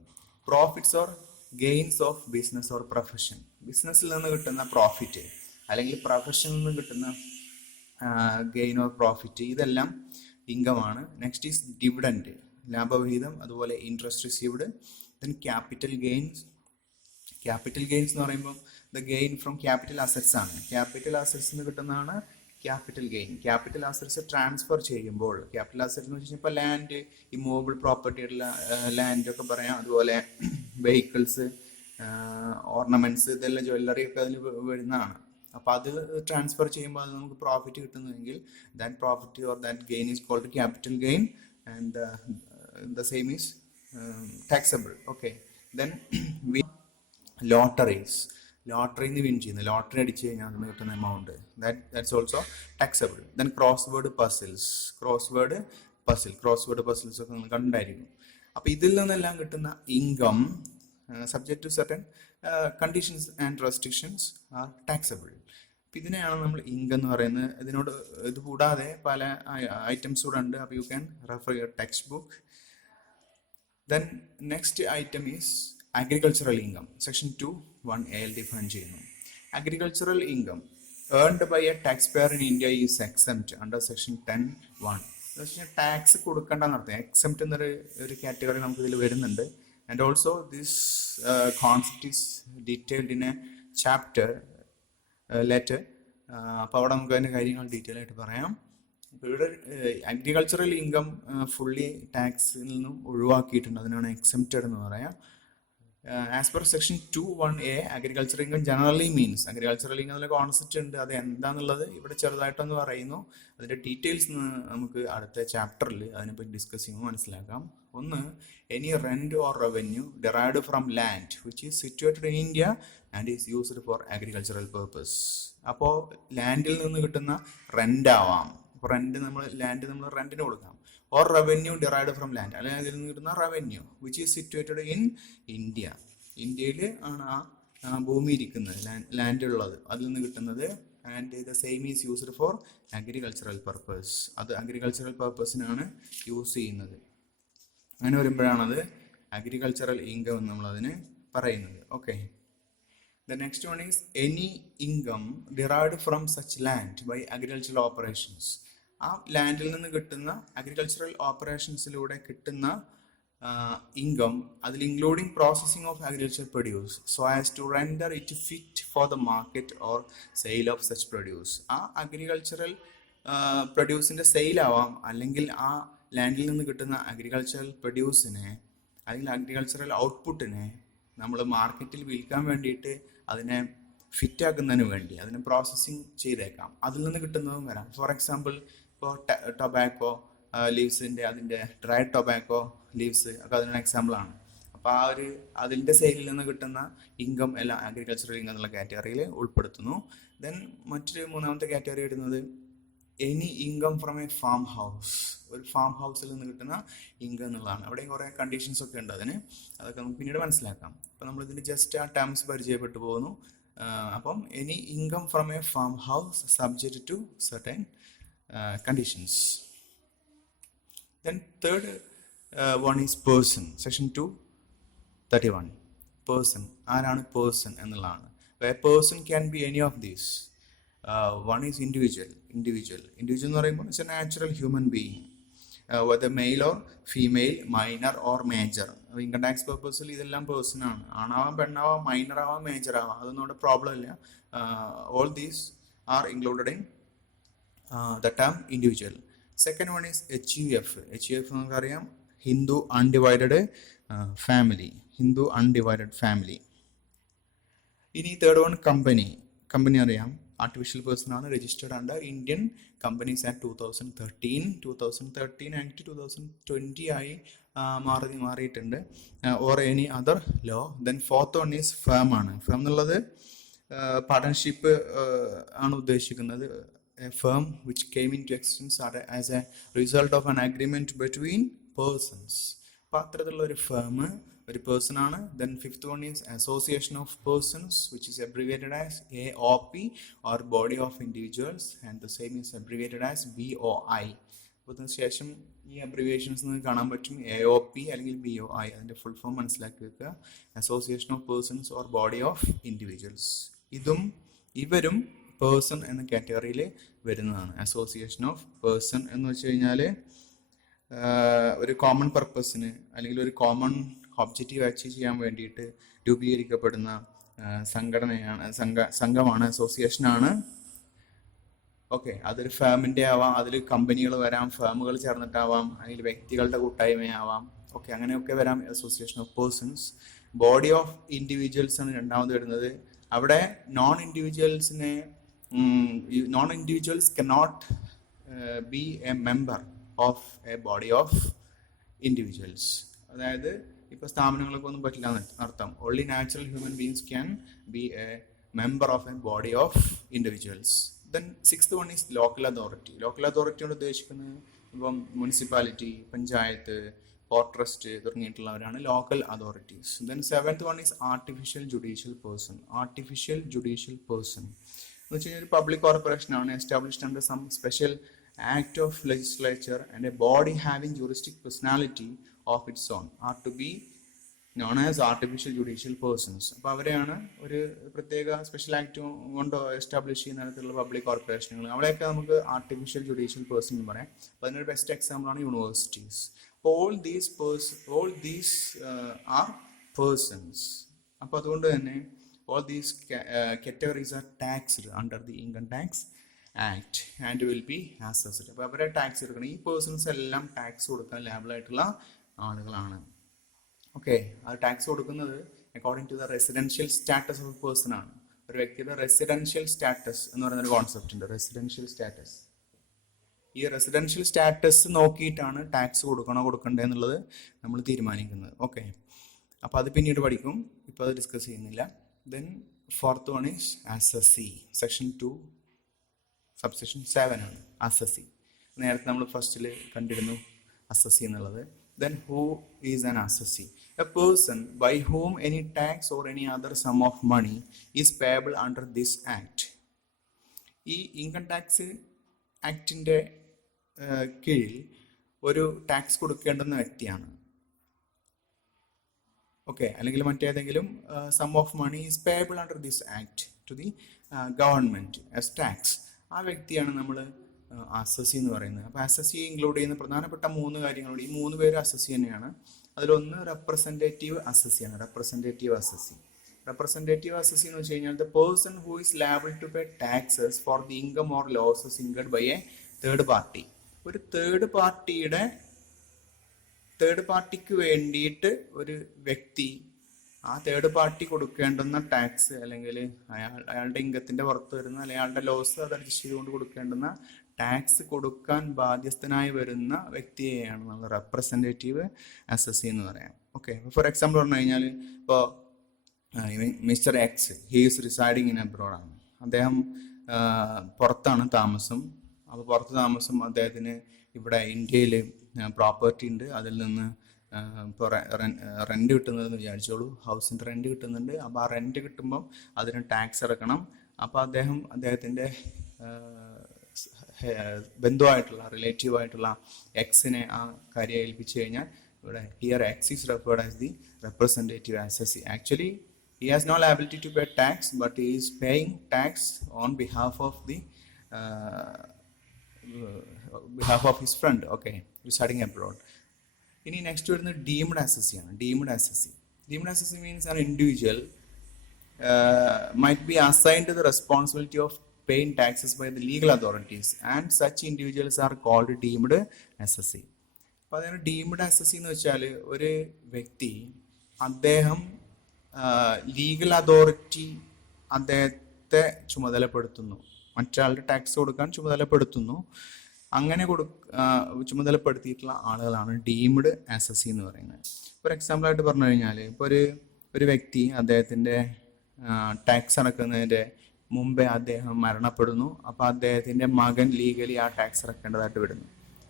Profits or gains of business or profession. ബിസിനസ്സിൽ നിന്ന് കിട്ടുന്ന പ്രോഫിറ്റ് അല്ലെങ്കിൽ പ്രൊഫഷനിൽ നിന്ന് കിട്ടുന്ന ഗെയിൻ ഓർ പ്രോഫിറ്റ്, ഇതെല്ലാം ഇൻകമാണ്. നെക്സ്റ്റ് ഈസ് ഡിവിഡൻഡ്, ലാഭവിഹിതം, അതുപോലെ interest received. Then capital gains. Capital gains എന്ന് പറയുമ്പോൾ the gain from capital assets ആണ്. ക്യാപിറ്റൽ അസറ്റ്സ് നിന്ന് കിട്ടുന്നതാണ് capital gain. Capital assets transfer ചെയ്യുമ്പോൾ, ക്യാപിറ്റൽ അസറ്റ് എന്ന് വെച്ചാൽ ഇപ്പോൾ ലാൻഡ്, ഇമ്മൂവബിൾ പ്രോപ്പർട്ടി ആയിട്ടുള്ള ലാൻഡ് ഒക്കെ പറയാം, അതുപോലെ വെഹിക്കിൾസ്, ഓർണമെന്റ്സ്, ഇതെല്ലാം ജ്വല്ലറി ഒക്കെ അതിൽ വരുന്നതാണ്. അപ്പോൾ അത് ട്രാൻസ്ഫർ ചെയ്യുമ്പോൾ അത് നമുക്ക് പ്രോഫിറ്റ് കിട്ടുന്നതെങ്കിൽ that profit or that gain is called capital gain and the same is taxable. Okay. Then lotteries, ലോട്ടറിന്ന് വിൻ ചെയ്യുന്നത്, ലോട്ടറി അടിച്ചു കഴിഞ്ഞാൽ അതിന് കിട്ടുന്ന amount, that's also taxable. Then cross word puzzles, cross word puzzles ഒക്കെ നിങ്ങൾ കണ്ടായിരിക്കും. അപ്പോൾ ഇതിൽ നിന്നെല്ലാം കിട്ടുന്ന income subject to certain conditions and restrictions are taxable. അപ്പം ഇതിനെയാണ് നമ്മൾ ഇൻകം എന്ന് പറയുന്നത്. ഇത് കൂടാതെ പല ഐറ്റംസ് കൂടെ ഉണ്ട്. അപ്പോൾ you can refer your textbook. Then next item is agricultural income. Section 2(1)A define ചെയ്യുന്നു. Agricultural income earned by a taxpayer in India is exempt under section 10(1). എന്ന് വെച്ചാൽ ടാക്സ് കൊടുക്കേണ്ടെന്ന് അർത്ഥം. എക്സംപ്റ്റ് എന്നൊരു category നമുക്ക് ഇതിൽ വരുന്നുണ്ട്. And also this concept is detailed in A chapter letter. അപ്പോൾ അവിടെ നമുക്ക് അതിൻ്റെ കാര്യങ്ങൾ ഡീറ്റെയിൽ ആയിട്ട് പറയാം. ഇപ്പോൾ ഇവിടെ അഗ്രികൾച്ചറൽ ഇൻകം ഫുള്ളി ടാക്സിൽ നിന്നും ഒഴിവാക്കിയിട്ടുണ്ട്. അതിനാണ് എക്സംപ്റ്റഡ് എന്ന് പറയാം. As per section 2(1)A agriculture income generally means, agricultural income എന്നുള്ള കോൺസെപ്റ്റ് ഉണ്ട്, അത് എന്താണെന്നുള്ളത് ഇവിടെ ചെറുതായിട്ടൊന്ന് പറയുന്നു. അതിൻ്റെ ഡീറ്റെയിൽസ് നമുക്ക് അടുത്ത ചാപ്റ്ററിൽ അതിനെപ്പറ്റി ഡിസ്കസ് ചെയ്യുമ്പോൾ മനസ്സിലാക്കാം. ഒന്ന്, any rent or revenue derived from land which is situated in India and is used for agricultural purpose. അപ്പോൾ ലാൻഡിൽ നിന്ന് കിട്ടുന്ന റെന്റ് ആവാം. ഇപ്പോൾ ലാൻഡ് നമ്മൾ റെന്റിന് കൊടുക്കാം. Or revenue derived from land, അല്ലെങ്കിൽ അതിൽ നിന്ന് കിട്ടുന്ന revenue which is situated in India. ഇന്ത്യയിൽ ആണ് ആ ഭൂമി ഇരിക്കുന്നത്, ലാൻഡ് ഉള്ളത്, അതിൽ നിന്ന് കിട്ടുന്നത്. And the same is used for agricultural purpose. അത് അഗ്രികൾച്ചറൽ പർപ്പസിനാണ് യൂസ് ചെയ്യുന്നത്. അങ്ങനെ വരുമ്പോഴാണത് അഗ്രികൾച്ചറൽ ഇൻകം എന്ന് നമ്മളതിന് പറയുന്നത്. Okay. The next one is any income derived from such land by agricultural operations. ആ ലാൻഡിൽ നിന്ന് കിട്ടുന്ന അഗ്രികൾച്ചറൽ ഓപ്പറേഷൻസിലൂടെ കിട്ടുന്ന ഇൻകം, അതിൽ including processing of agriculture produce so as to render it fit for the market or sale of such produce. ആ agricultural പ്രൊഡ്യൂസിൻ്റെ സെയിലാവാം, അല്ലെങ്കിൽ ആ ലാൻഡിൽ നിന്ന് കിട്ടുന്ന അഗ്രികൾച്ചറൽ പ്രൊഡ്യൂസിനെ അല്ലെങ്കിൽ അഗ്രികൾച്ചറൽ ഔട്ട്പുട്ടിനെ നമ്മൾ മാർക്കറ്റിൽ വിൽക്കാൻ വേണ്ടിയിട്ട് അതിനെ ഫിറ്റാക്കുന്നതിന് വേണ്ടി അതിനെ പ്രോസസ്സിങ് ചെയ്തേക്കാം. അതിൽ നിന്ന് കിട്ടുന്നതും വരാം. ഫോർ എക്സാമ്പിൾ, ഇപ്പോൾ ടൊബാക്കോ ലീവ്സിൻ്റെ അതിൻ്റെ ഡ്രൈ ടൊബാക്കോ ലീവ്സ് ഒക്കെ അതിനൊരു എക്സാമ്പിളാണ്. അപ്പോൾ അതിൻ്റെ സെയിലിൽ നിന്ന് കിട്ടുന്ന ഇൻകം എല്ലാം അഗ്രികൾച്ചറൽ ഇൻകം എന്നുള്ള കാറ്റഗറിയിൽ ഉൾപ്പെടുത്തുന്നു. ദെൻ മറ്റൊരു മൂന്നാമത്തെ കാറ്റഗറി ഇടുന്നത് any income from a farm house. ഒരു ഫാം ഹൗസിൽ നിന്ന് കിട്ടുന്ന ഇൻകം എന്നുള്ളതാണ്. അവിടെ കുറേ കണ്ടീഷൻസ് ഒക്കെ ഉണ്ട് അതിന്, അതൊക്കെ നമുക്ക് പിന്നീട് മനസ്സിലാക്കാം. അപ്പോൾ നമ്മളിതിൻ്റെ ജസ്റ്റ് ആ ടേംസ് പരിചയപ്പെട്ടു പോകുന്നു. അപ്പം any income from a farmhouse subject to certain conditions. Then third one is person. Section 2(31). Person, ആരാണ് പേഴ്സൺ എന്നുള്ളതാണ്. A person can be any of these. One is individual എന്ന് പറയുമ്പോൾ it's a natural human being, whether male or female, minor or major. Income tax പർപ്പസിൽ ഇതെല്ലാം person ആണ്. ആണാവാം, പെണ്ണാവാം, minor ആവാം, major ആവാം, അതൊന്നും അവിടെ പ്രോബ്ലം ഇല്ല. All these are included in the term individual. Second one is HUF. HUF നമുക്കറിയാം, Hindu undivided family. ഇനി തേർഡ് വൺ കമ്പനി അറിയാം, ആർട്ടിഫിഷ്യൽ പേഴ്സൺ ആണ്, registered under Indian Companies Act 2013 act 2020 ആയി മാറിയിട്ടുണ്ട്, or any other law. Then fourth one is firm ആണ്. Firm എന്നുള്ളത് partnership ആണ് ഉദ്ദേശിക്കുന്നത്. A firm which came in to existence as a result of an agreement between persons. അപ്പോൾ അത്തരത്തിലുള്ള ഒരു firm ഒരു പേഴ്സൺ ആണ്. Then fifth one is association of persons which is abbreviated as AOP or body of individuals, and the same is abbreviated as BOI. അപ്പോൾ ഇതിന് ശേഷം ഈ abbreviations നിങ്ങൾക്ക് കാണാൻ പറ്റും. AOP അല്ലെങ്കിൽ BOI, അതിൻ്റെ ഫുൾ ഫോം മനസ്സിലാക്കി വെക്കുക. Association of persons or body of individuals. ഇവരും പേഴ്സൺ എന്ന കാറ്റഗറിയിൽ വരുന്നതാണ്. അസോസിയേഷൻ ഓഫ് പേഴ്സൺ എന്ന് വെച്ച് കഴിഞ്ഞാൽ ഒരു കോമൺ പർപ്പസിന് അല്ലെങ്കിൽ ഒരു കോമൺ ഒബ്ജക്റ്റീവ് അച്ചീവ് ചെയ്യാൻ വേണ്ടിയിട്ട് രൂപീകരിക്കപ്പെടുന്ന സംഘമാണ്, അസോസിയേഷനാണ്. ഓക്കെ, അതൊരു ഫേമിൻ്റെ ആവാം, അതിൽ കമ്പനികൾ വരാം, ഫേമുകൾ ചേർന്നിട്ടാവാം, അല്ലെങ്കിൽ വ്യക്തികളുടെ കൂട്ടായ്മയാവാം. ഓക്കെ, അങ്ങനെയൊക്കെ വരാം. Association of persons. Body of individuals ആണ് രണ്ടാമത് വരുന്നത്. അവിടെ non individuals cannot be a member of a body of individuals. അതായത് ഇപ്പോൾ സ്ഥാപനങ്ങളൊക്കെ ഒന്നും പറ്റില്ല എന്ന് അർത്ഥം. Only natural human beings can be a member of a body of individuals. Then sixth one is local authority. Local authority കൊണ്ട് ഉദ്ദേശിക്കുന്നത് ഇപ്പം മുനിസിപ്പാലിറ്റി, പഞ്ചായത്ത്, പോർട്ട് ട്രസ്റ്റ് തുടങ്ങിയിട്ടുള്ളവരാണ് local authorities. Then seventh one is artificial judicial person. Artificial judicial person എന്ന് വെച്ച് കഴിഞ്ഞാൽ ഒരു public corporation ആണ്, established under some special act of legislature and a body having juristic personality of its own are to be known as artificial judicial persons. അപ്പോൾ അവരെയാണ് ഒരു പ്രത്യേക special act കൊണ്ട് എസ്റ്റാബ്ലിഷ് ചെയ്യുന്ന തരത്തിലുള്ള പബ്ലിക് കോർപ്പറേഷനുകൾ, അവിടെയൊക്കെ നമുക്ക് ആർട്ടിഫിഷ്യൽ ജുഡീഷ്യൽ പേഴ്സൺ എന്ന് പറയാം. അപ്പോൾ അതിനൊരു ബെസ്റ്റ് എക്സാമ്പിളാണ് universities. all these are persons. അപ്പോൾ അതുകൊണ്ട് തന്നെ all these categories are taxed under the income tax act and will be assessed. അപ്പോൾ അവരെ ടാക്സ് എടുക്കണം. ഈ പേഴ്സൺസ് എല്ലാം ടാക്സ് കൊടുക്കാൻ ലാബിളായിട്ടുള്ള ആളുകളാണ്. ഓക്കെ, അത് ടാക്സ് കൊടുക്കുന്നത് according to the residential status of person ആണ്. ഒരു വ്യക്തിയുടെ റെസിഡൻഷ്യൽ സ്റ്റാറ്റസ് എന്ന് പറയുന്നൊരു കോൺസെപ്റ്റ് ഉണ്ട്, റെസിഡൻഷ്യൽ സ്റ്റാറ്റസ്. ഈ റെസിഡൻഷ്യൽ സ്റ്റാറ്റസ് നോക്കിയിട്ടാണ് ടാക്സ് കൊടുക്കണ്ടേ എന്നുള്ളത് നമ്മൾ തീരുമാനിക്കുന്നത്. ഓക്കെ, അപ്പോൾ അത് പിന്നീട് പഠിക്കും, ഇപ്പോൾ അത് ഡിസ്കസ് ചെയ്യുന്നില്ല. Then fourth one is assessee. Section 2 subsection 7 ആണ് അസസി. നേരത്തെ നമ്മൾ ഫസ്റ്റിൽ കണ്ടിരുന്നു അസസി എന്നുള്ളത്. Then who is an assessee? A person by whom any tax or any other sum of money is payable under this act. ഈ income tax ആക്ടിൻ്റെ കീഴിൽ ഒരു ടാക്സ് കൊടുക്കേണ്ടുന്ന വ്യക്തിയാണ്. ഓക്കെ, അല്ലെങ്കിൽ മറ്റേതെങ്കിലും sum of money is payable under this act to the government as tax. ആ വ്യക്തിയാണ് നമ്മൾ അസസി എന്ന് പറയുന്നത്. അപ്പോൾ അസസി ഇൻക്ലൂഡ് ചെയ്യുന്ന പ്രധാനപ്പെട്ട 3 കാര്യങ്ങളുണ്ട്. ഈ 3 പേര് അസസി തന്നെയാണ്. അതിലൊന്ന് റെപ്രസെൻറ്റേറ്റീവ് അസസിയാണ്. റെപ്രസെൻറ്റേറ്റീവ് അസസി എന്ന് വെച്ച് കഴിഞ്ഞാൽ the person who is liable to pay taxes for the income or losses incurred by a third party. ഒരു തേർഡ് പാർട്ടിക്ക് വേണ്ടിയിട്ട് ഒരു വ്യക്തി ആ തേർഡ് പാർട്ടി കൊടുക്കേണ്ടുന്ന ടാക്സ് അല്ലെങ്കിൽ അയാളുടെ ഇൻകത്തിൻ്റെ പുറത്ത് വരുന്ന അല്ലെങ്കിൽ അയാളുടെ ലോസ് അത് അഡ്ജസ്റ്റ് ചെയ്തുകൊണ്ട് കൊടുക്കേണ്ടുന്ന ടാക്സ് കൊടുക്കാൻ ബാധ്യസ്ഥനായി വരുന്ന വ്യക്തിയെയാണ് നമ്മൾ റെപ്രസെൻറ്റേറ്റീവ് അസസി എന്ന് പറയാം. ഓക്കെ, ഫോർ എക്സാമ്പിൾ പറഞ്ഞു കഴിഞ്ഞാൽ ഇപ്പോൾ mister X he's residing in abroad ആണ്. അദ്ദേഹം പുറത്താണ് താമസം. അപ്പോൾ പുറത്ത് താമസം അദ്ദേഹത്തിന് ഇവിടെ ഇന്ത്യയിൽ പ്രോപ്പർട്ടി ഉണ്ട്. അതിൽ നിന്ന് ഇപ്പോൾ റെൻറ്റ് കിട്ടുന്നതെന്ന് വിചാരിച്ചോളൂ, ഹൗസിൻ്റെ റെൻറ്റ് കിട്ടുന്നുണ്ട്. അപ്പോൾ ആ റെൻറ്റ് കിട്ടുമ്പം അതിന് ടാക്സ് അടക്കണം. അപ്പോൾ അദ്ദേഹത്തിൻ്റെ ബന്ധുവായിട്ടുള്ള റിലേറ്റീവായിട്ടുള്ള എക്സിനെ ആ കാര്യം ഏൽപ്പിച്ചു കഴിഞ്ഞാൽ ഇവിടെ here X is referred as the representative assessee. Actually he has no liability to pay tax, but he is paying tax on behalf of his friend, okay, residing abroad. ഇനി നെക്സ്റ്റ് വരുന്നത് ഡീംഡ് അസസി ആണ്. Deemed assessee means an individual might be assigned to the responsibility of paying taxes by the legal authorities, and such individuals are called deemed assessee. അപ്പോൾ അതിന് deemed assessee എന്ന് വെച്ചാൽ ഒരു വ്യക്തി അദ്ദേഹം ലീഗൽ അതോറിറ്റി അദ്ദേഹത്തെ ചുമതലപ്പെടുത്തുന്നു, മറ്റൊരാളുടെ ടാക്സ് കൊടുക്കാൻ ചുമതലപ്പെടുത്തുന്നു. അങ്ങനെ ചുമതലപ്പെടുത്തിയിട്ടുള്ള ആളുകളാണ് ഡീംഡ് അസസി എന്ന് പറയുന്നത്. ഫോർ എക്സാമ്പിളായിട്ട് പറഞ്ഞു കഴിഞ്ഞാൽ ഇപ്പോൾ ഒരു വ്യക്തി അദ്ദേഹത്തിൻ്റെ ടാക്സ് അടക്കുന്നതിൻ്റെ മുമ്പേ അദ്ദേഹം മരണപ്പെടുന്നു. അപ്പോൾ അദ്ദേഹത്തിൻ്റെ മകൻ ലീഗലി ആ ടാക്സ് അടക്കേണ്ടതായിട്ട് വരുന്നു.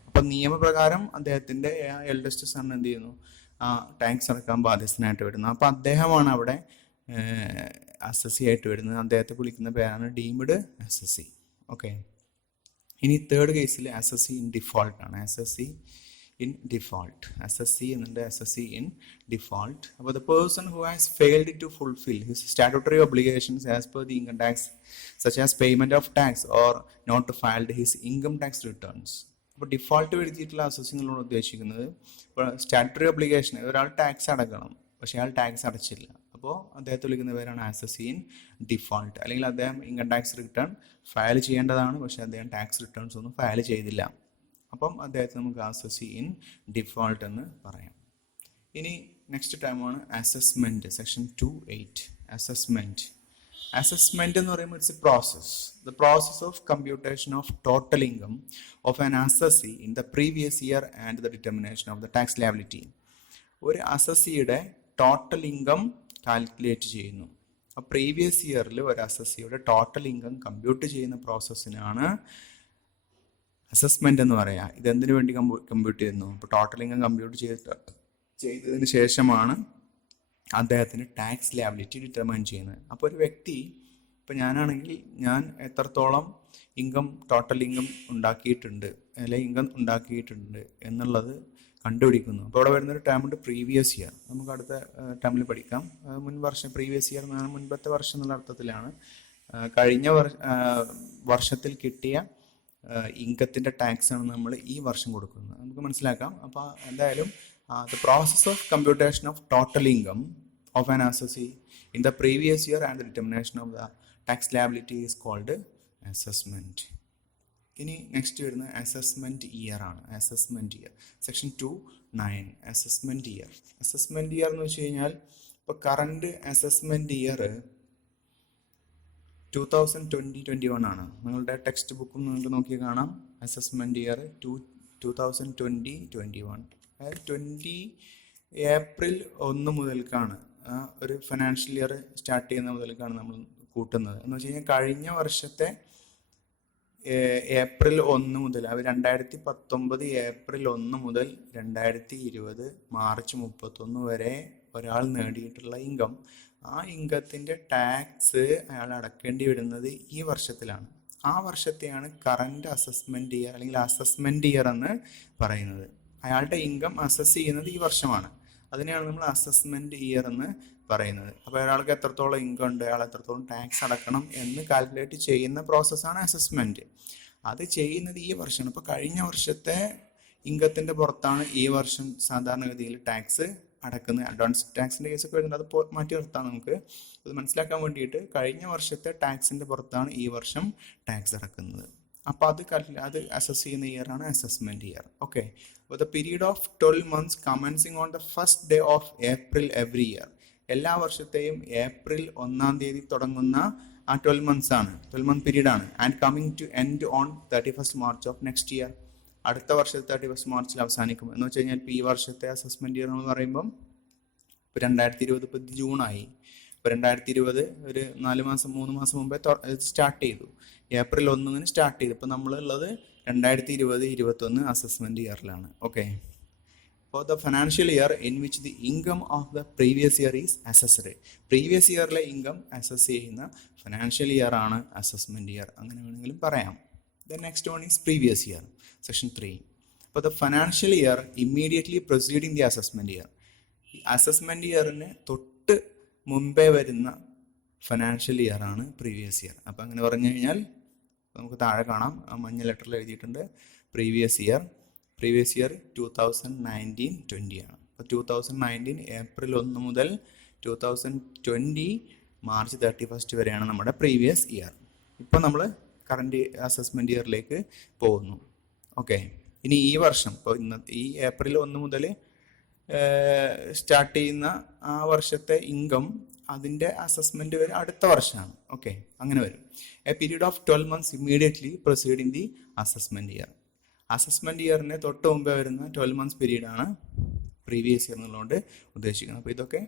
അപ്പം നിയമപ്രകാരം അദ്ദേഹത്തിൻ്റെ എൽഡസ്റ്റ് സൺ എന്ത് ചെയ്യുന്നു, ടാക്സ് അടക്കാൻ ബാധ്യസ്ഥനായിട്ട് വരുന്നു. അപ്പോൾ അദ്ദേഹമാണ് അവിടെ അസസി ആയിട്ട് വരുന്നത്. അദ്ദേഹത്തെ വിളിക്കുന്ന പേരാണ് ഡീംഡ് അസസി. ഓക്കെ, ഇനി തേർഡ് കേസിൽ അസസി ഇൻ ഡിഫോൾട്ട് ആണ്. Assessee in default. SSC and SSC in default. But the person who has failed to fulfill his statutory obligations as per the income tax, such as payment of tax or not filed his income tax returns. അപ്പോൾ default വരുത്തിയിട്ടുള്ള അസസ്സിംഗ് എന്നുള്ളത് ഉദ്ദേശിക്കുന്നത് ഇപ്പോൾ statutory obligation ഒരാൾ tax അടക്കണം, പക്ഷേ അയാൾ tax അടച്ചില്ല. അപ്പോൾ അദ്ദേഹത്തെ വിളിക്കുന്ന പേരാണ് അസസ്സി ഇൻ ഡിഫോൾട്ട്. അല്ലെങ്കിൽ അദ്ദേഹം ഇൻകം ടാക്സ് റിട്ടേൺ ഫയൽ ചെയ്യേണ്ടതാണ്, പക്ഷേ അദ്ദേഹം ടാക്സ് റിട്ടേൺസ് ഒന്നും ഫയൽ ചെയ്തില്ല. അപ്പം അദ്ദേഹത്തെ നമുക്ക് അസസ്സി ഇൻ ഡിഫോൾട്ട് എന്ന് പറയാം. ഇനി നെക്സ്റ്റ് ടൈമാണ് അസസ്മെൻറ്റ്. Section 2(8) assessment. അസസ്മെൻറ്റ് എന്ന് പറയുമ്പോൾ it's A process. The process of computation of total income of an assessee in the previous year and the determination of the tax liability. ഒരു അസസ്സിയുടെ total income calculate ചെയ്യുന്നു. അപ്പോൾ previous ഇയറിൽ ഒരു അസസ്സിയുടെ total income compute ചെയ്യുന്ന പ്രോസസ്സിനാണ് assessment എന്ന് പറയാം. ഇതെന്തിനു വേണ്ടി കമ്പ്യൂട്ട് ചെയ്യുന്നു? ഇപ്പോൾ ടോട്ടൽ ഇൻകം കമ്പ്യൂട്ട് ചെയ്തതിന് ശേഷമാണ് അദ്ദേഹത്തിന് ടാക്സ് ലയബിലിറ്റി ഡിറ്റർമൈൻ ചെയ്യുന്നത്. അപ്പോൾ ഒരു വ്യക്തി, ഇപ്പോൾ ഞാനാണെങ്കിൽ ഞാൻ എത്രത്തോളം ടോട്ടൽ ഇൻകം ഉണ്ടാക്കിയിട്ടുണ്ട് അല്ലെങ്കിൽ ഇൻകം ഉണ്ടാക്കിയിട്ടുണ്ട് എന്നുള്ളത് കണ്ടുപിടിക്കുന്നു. അപ്പോൾ അവിടെ വരുന്നൊരു ടേമുണ്ട് പ്രീവിയസ് ഇയർ. നമുക്ക് അടുത്ത ടേമിൽ പഠിക്കാം. മുൻ വർഷം, പ്രീവിയസ് ഇയർ എന്ന് പറഞ്ഞാൽ മുൻപത്തെ വർഷം എന്നുള്ള അർത്ഥത്തിലാണ്. കഴിഞ്ഞ വർഷത്തിൽ കിട്ടിയ ഇൻകത്തിൻ്റെ ടാക്സാണ് നമ്മൾ ഈ വർഷം കൊടുക്കുന്നത്. നമുക്ക് മനസ്സിലാക്കാം. അപ്പോൾ എന്തായാലും the process of computation of total income of an assessee in the previous year and the determination of the tax liability is called assessment. ഇനി നെക്സ്റ്റ് വരുന്ന അസസ്മെൻറ്റ് ഇയർ ആണ്. Assessment year section 2(9) assessment year. Assessment year എന്ന് വെച്ച് കഴിഞ്ഞാൽ ഇപ്പോൾ current assessment year 2020-21 ആണ്. നിങ്ങളുടെ text ബുക്കും നിങ്ങൾക്ക് നോക്കി കാണാം. Assessment year 2020-21. അതായത് ഏപ്രിൽ 1 മുതൽക്കാണ് ഒരു ഫിനാൻഷ്യൽ ഇയർ സ്റ്റാർട്ട് ചെയ്യുന്ന മുതൽക്കാണ് നമ്മൾ കൂട്ടുന്നത്. എന്ന് വെച്ച് കഴിഞ്ഞാൽ കഴിഞ്ഞ വർഷത്തെ ഏപ്രിൽ 1 മുതൽ, അത് 2019 ഏപ്രിൽ 1 മുതൽ 2020 മാർച്ച് 31 വരെ ഒരാൾ നേടിയിട്ടുള്ള ഇൻകം, ആ ഇൻകത്തിൻ്റെ ടാക്സ് അയാൾ അടക്കേണ്ടി വരുന്നത് ഈ വർഷത്തിലാണ്. ആ വർഷത്തെയാണ് കറണ്ട് അസസ്മെൻറ്റ് ഇയർ അല്ലെങ്കിൽ അസസ്മെൻറ്റ് ഇയർ എന്ന് പറയുന്നത്. അയാളുടെ ഇൻകം അസസ് ചെയ്യുന്നത് ഈ വർഷമാണ്. അതിനെയാണ് നമ്മൾ അസസ്മെൻറ്റ് ഇയർ എന്ന് പറയുന്നത്. അപ്പോൾ ഒരാൾക്ക് എത്രത്തോളം ഇൻകം ഉണ്ട്, അയാൾ എത്രത്തോളം ടാക്സ് അടക്കണം എന്ന് കാൽക്കുലേറ്റ് ചെയ്യുന്ന പ്രോസസ്സാണ് അസസ്മെൻറ്റ്. അത് ചെയ്യുന്നത് ഈ വർഷമാണ്. ഇപ്പോൾ കഴിഞ്ഞ വർഷത്തെ ഇൻകത്തിൻ്റെ പുറത്താണ് ഈ വർഷം സാധാരണഗതിയിൽ ടാക്സ് അടക്കുന്നത്. അഡ്വാൻസ് ടാക്സിൻ്റെ കേസൊക്കെ വരുന്നത് അത് മാറ്റി നിർത്താം. നമുക്ക് അത് മനസ്സിലാക്കാൻ വേണ്ടിയിട്ട് കഴിഞ്ഞ വർഷത്തെ ടാക്സിൻ്റെ പുറത്താണ് ഈ വർഷം ടാക്സ് അടക്കുന്നത്. അപ്പോൾ അത് അസസ് ചെയ്യുന്ന ഇയറാണ് അസസ്മെൻറ്റ് ഇയർ. ഓക്കെ. അപ്പോൾ the period of 12 months commencing on the first day of April every year. എല്ലാ വർഷത്തെയും ഏപ്രിൽ 1-ാം തീയതി തുടങ്ങുന്ന ആ 12 months ആണ്, 12-month പീരീഡാണ്. And coming to end on 31st March of next year. അടുത്ത വർഷത്തെ 31st March അവസാനിക്കും. എന്ന് വെച്ച് കഴിഞ്ഞാൽ ഇപ്പോൾ ഈ വർഷത്തെ അസസ്മെൻറ്റ് ഇയർ എന്ന് പറയുമ്പം ഇപ്പോൾ 2020 ഇപ്പോൾ ജൂണായി. ഇപ്പോൾ 2020 ഒരു 3 മാസം മുമ്പേ സ്റ്റാർട്ട് ചെയ്തു. ഏപ്രിൽ 1 സ്റ്റാർട്ട് ചെയ്തു. ഇപ്പോൾ നമ്മളുള്ളത് 2020-21 അസസ്മെൻറ്റ് ഇയറിലാണ്. Okay. For the financial year in which the income of the previous year is assessed. Previous ഇയറിലെ ഇൻകം അസസ് ചെയ്യുന്ന ഫിനാൻഷ്യൽ ഇയർ ആണ് അസസ്മെൻറ്റ് ഇയർ, അങ്ങനെ വേണമെങ്കിലും പറയാം. The next one is previous year, section 3. അപ്പോൾ the financial year immediately proceeding the assessment year. Assessment ഇയറിന് തൊട്ട് മുമ്പേ വരുന്ന ഫിനാൻഷ്യൽ ഇയർ ആണ് പ്രീവിയസ് ഇയർ. അപ്പോൾ അങ്ങനെ പറഞ്ഞു കഴിഞ്ഞാൽ നമുക്ക് താഴെ കാണാം, മഞ്ഞ ലെറ്ററിൽ എഴുതിയിട്ടുണ്ട് പ്രീവിയസ് ഇയർ. പ്രീവിയസ് ഇയർ 2019-20 ആണ്. അപ്പോൾ 2019 ഏപ്രിൽ 1 മുതൽ 2020 മാർച്ച് 31 വരെയാണ് നമ്മുടെ പ്രീവിയസ് ഇയർ. ഇപ്പോൾ നമ്മൾ കറണ്ട് അസസ്മെൻറ്റ് ഇയറിലേക്ക് പോകുന്നു. ഓക്കെ. ഇനി ഈ വർഷം, ഇപ്പോൾ ഈ ഏപ്രിൽ 1 മുതൽ സ്റ്റാർട്ട് ചെയ്യുന്ന ആ വർഷത്തെ ഇൻകം, അതിൻ്റെ അസസ്മെൻറ്റ് വരെ അടുത്ത വർഷമാണ്. ഓക്കെ. അങ്ങനെ വരും. A period of 12 months immediately proceeding the assessment year. Assessment ഇയറിന് തൊട്ട് മുമ്പേ വരുന്ന 12 months പീരീഡാണ് പ്രീവിയസ് ഇയർ എന്നുള്ളതുകൊണ്ട് ഉദ്ദേശിക്കുന്നത്. അപ്പോൾ ഇതൊക്കെ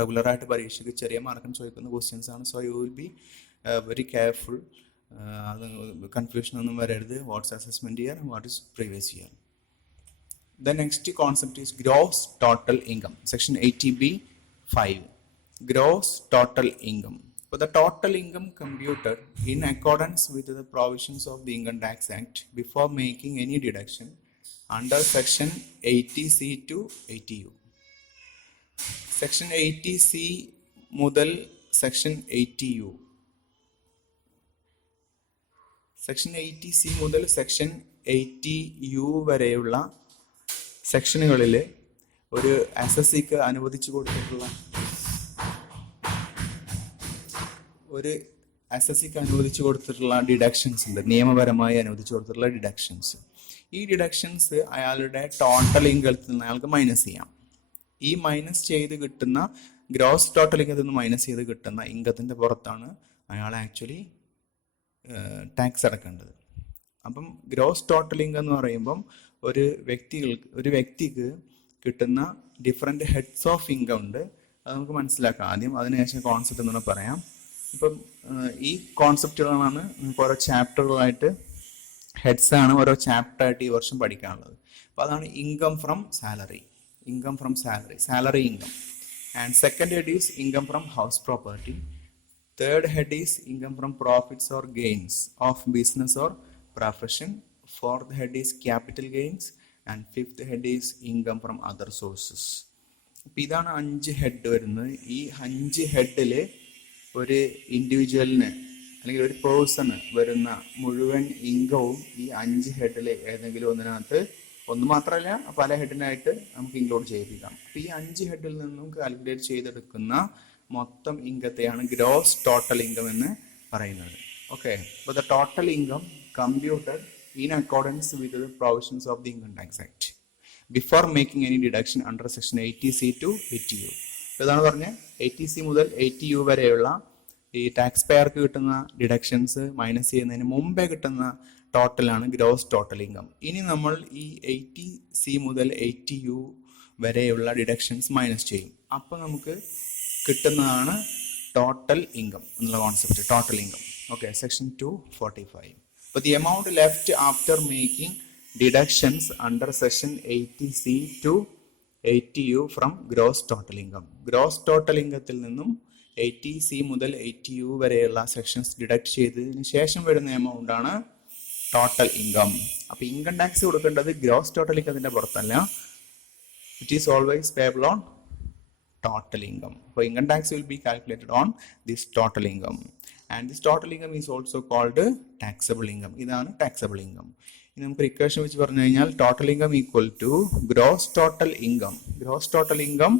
റെഗുലറായിട്ട് പരീക്ഷയ്ക്ക് ചെറിയ മാർക്കിന് ചോദിക്കുന്ന ക്വസ്റ്റ്യൻസ് ആണ്. So you will be very careful. അത് കൺഫ്യൂഷൻ ഒന്നും വരരുത്. What's assessment year, what is previous year. The next concept is gross total income, section 80B(5). Gross total income. So the total income computed in accordance with the provisions of the Income Tax Act before making any deduction under section 80C to 80U. Section 80C മുതൽ section 80U. Section 80C മുതൽ section 80U വരെയുള്ള സെക്ഷനുകളിൽ ഒരു SSCക്ക് അനുവദിച്ചു കൊടുത്തിട്ടുള്ള deductions ഉണ്ട്, നിയമപരമായി അനുവദിച്ചു കൊടുത്തിട്ടുള്ള ഡിഡക്ഷൻസ്. ഈ ഡിഡക്ഷൻസ് അയാളുടെ ടോട്ടൽ ഇൻകത്തിൽ നിന്ന് അയാൾക്ക് മൈനസ് ചെയ്യാം. ഈ മൈനസ് ചെയ്ത് കിട്ടുന്ന ഗ്രോസ് ടോട്ടൽ ഇൻകത്തിൽ നിന്ന് മൈനസ് ചെയ്ത് കിട്ടുന്ന ഇൻകത്തിൻ്റെ പുറത്താണ് അയാൾ ആക്ച്വലി ടാക്സ് അടക്കേണ്ടത്. അപ്പം ഗ്രോസ് ടോട്ടൽ ഇൻകം എന്ന് പറയുമ്പം ഒരു വ്യക്തിക്ക് കിട്ടുന്ന ഡിഫറെൻറ്റ് ഹെഡ്സ് ഓഫ് ഇൻകം ഉണ്ട്. അത് നമുക്ക് മനസ്സിലാക്കാം ആദ്യം, അതിനുശേഷം കോൺസെപ്റ്റ് എന്ന് പറയാം. ഇപ്പം ഈ കോൺസെപ്റ്റുകളാണ് നമുക്ക് ഓരോ ചാപ്റ്ററുകളായിട്ട് ഹെഡ്സാണ് ഓരോ ചാപ്റ്ററായിട്ട് ഈ വർഷം പഠിക്കാനുള്ളത്. അപ്പോൾ അതാണ് income from salary, salary income. And second head is income from house property. Third head is income from profits or gains of business or profession. Fourth head is capital gains. And fifth head is income from other sources. അപ്പം ഇതാണ് 5 head വരുന്നത്. ഈ 5 ഹെഡിൽ ഒരു ഇൻഡിവിജ്വലിന് അല്ലെങ്കിൽ ഒരു person വരുന്ന മുഴുവൻ ഇൻകവും ഈ 5 ഹെഡിൽ ഏതെങ്കിലും ഒന്നിനകത്ത്, ഒന്ന് മാത്രമല്ല പല ഹെഡിനായിട്ട് നമുക്ക് ഇൻക്ലൂഡ് ചെയ്യിപ്പിക്കാം. അപ്പോൾ ഈ 5 ഹെഡിൽ നിന്നും കാൽക്കുലേറ്റ് ചെയ്തെടുക്കുന്ന മൊത്തം ഇൻകത്തെയാണ് ഗ്രോസ് ടോട്ടൽ ഇൻകം എന്ന് പറയുന്നത്. ഓക്കെ, അപ്പോൾ the total income computed in accordance with the provisions of the Income Tax Act before making any deduction under section 80C to 80U. ഇതാണ് പറഞ്ഞ 80C മുതൽ 80U വരെയുള്ള ഈ ടാക്സ് പെയർക്ക് കിട്ടുന്ന ഡിഡക്ഷൻസ് മൈനസ് ചെയ്യുന്നതിന് മുമ്പേ കിട്ടുന്ന ടോട്ടലാണ് ഗ്രോസ് ടോട്ടൽ ഇൻകം. ഇനി നമ്മൾ ഈ 80C മുതൽ 80U വരെയുള്ള ഡിഡക്ഷൻസ് മൈനസ് ചെയ്യും. അപ്പോൾ നമുക്ക് കിട്ടുന്നതാണ് ടോട്ടൽ ഇൻകം എന്നുള്ള concept, total income. Okay, section 245. But the amount left after making deductions under section 80C to 80U from gross total income. Gross total income നിന്നും 80C മുതൽ 80U വരെയുള്ള sections deduct ചെയ്തതിന് ശേഷം വരുന്ന എമൗണ്ട് ആണ് total income. അപ്പോൾ income tax കൊടുക്കേണ്ടത് gross total ഇൻകത്തിൻ്റെ പുറത്തല്ല. It is always payable on total income. So income tax will be calculated on this total income. And this total income is also called taxable income. ഇതാണ് taxable income. ഇനി നമുക്ക് equation വെച്ച് പറഞ്ഞു കഴിഞ്ഞാൽ total income equal to gross total income. Gross total income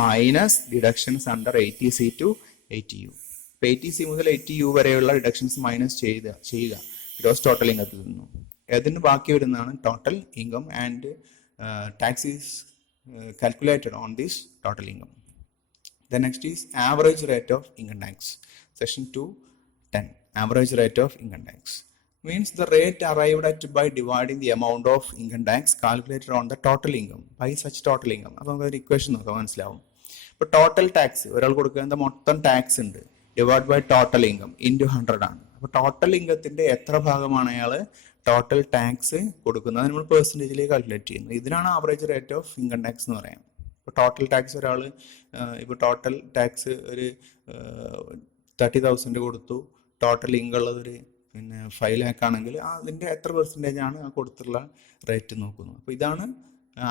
minus deductions under 80C to 80U. ഇപ്പോൾ 80C മുതൽ 80U വരെയുള്ള deductions minus ചെയ്യുക ഗ്രോസ് ടോട്ടൽ ഇൻകത്തിൽ നിന്നും. അതിന് ബാക്കി വരുന്നതാണ് total income. And tax is calculated on this total income. The next is average rate of income tax. Section 210. Average rate of income tax means the rate arrived at by dividing the amount of income tax calculated on the total income by such total income. അപ്പോൾ നമുക്ക് ഒരു equation നോക്കാം, മനസ്സിലാവും. ഇപ്പോൾ total tax ഒരാൾ കൊടുക്കേണ്ട മൊത്തം tax ഉണ്ട്, divide by total income into 100 ആണ്. അപ്പോൾ ടോട്ടൽ ഇൻകത്തിൻ്റെ എത്ര ഭാഗമാണ് അയാൾ ടോട്ടൽ ടാക്സ് കൊടുക്കുന്നത്, അത് നമ്മൾ പെർസെൻറ്റേജിലേക്ക് കാൽക്കുലേറ്റ് ചെയ്യുന്നു. ഇതിനാണ് average rate of income tax എന്ന് പറയാം. ഇപ്പോൾ ടോട്ടൽ ടാക്സ് ഒരാൾ ഇപ്പോൾ ടോട്ടൽ ടാക്സ് ഒരു 30,000 കൊടുത്തു, ടോട്ടൽ ഇൻകം ഉള്ളത് ഒരു 5 lakh ആണെങ്കിൽ അതിൻ്റെ എത്ര പെർസെൻറ്റേജ് ആണ് ആ കൊടുത്തുള്ള റേറ്റ് നോക്കുന്നു. അപ്പോൾ ഇതാണ്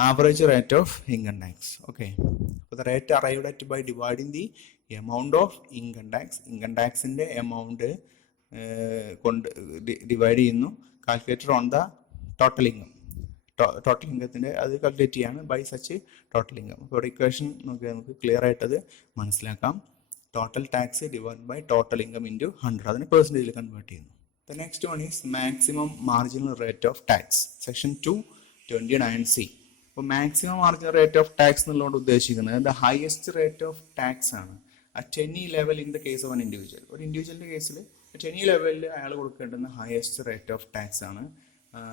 average rate of income tax. Okay, അപ്പോൾ the rate arrived at by dividing the amount of income tax. Income ടാക്സിൻ്റെ എമൗണ്ട് കൊണ്ട് ഡിവൈഡ് ചെയ്യുന്നു, calculated on the total income. Total ഇൻകത്തിൻ്റെ അത് കാൽക്കുലേറ്റ് ചെയ്യാണ് ബൈ സച്ച് ടോട്ടൽ ഇൻകം. അപ്പോൾ ഇവിടെ equation നോക്കിയാൽ നമുക്ക് ക്ലിയർ ആയിട്ടത് മനസ്സിലാക്കാം. Total tax divide by total income into 100, അതിന് പെർസെൻറ്റേജിൽ കൺവേർട്ട് ചെയ്യുന്നു. The next one is maximum marginal rate of tax. Section 229C. അപ്പോൾ maximum marginal rate of tax എന്നുള്ളതുകൊണ്ട് ഉദ്ദേശിക്കുന്നത് the highest rate of tax ആണ് at any level in the case of an individual. ഒരു ഇൻഡിവിജ്വലിൻ്റെ കേസിൽ at any ലെവലിൽ അയാൾ കൊടുക്കേണ്ടുന്ന ഹയസ്റ്റ് റേറ്റ് ഓഫ് ടാക്സ് ആണ്.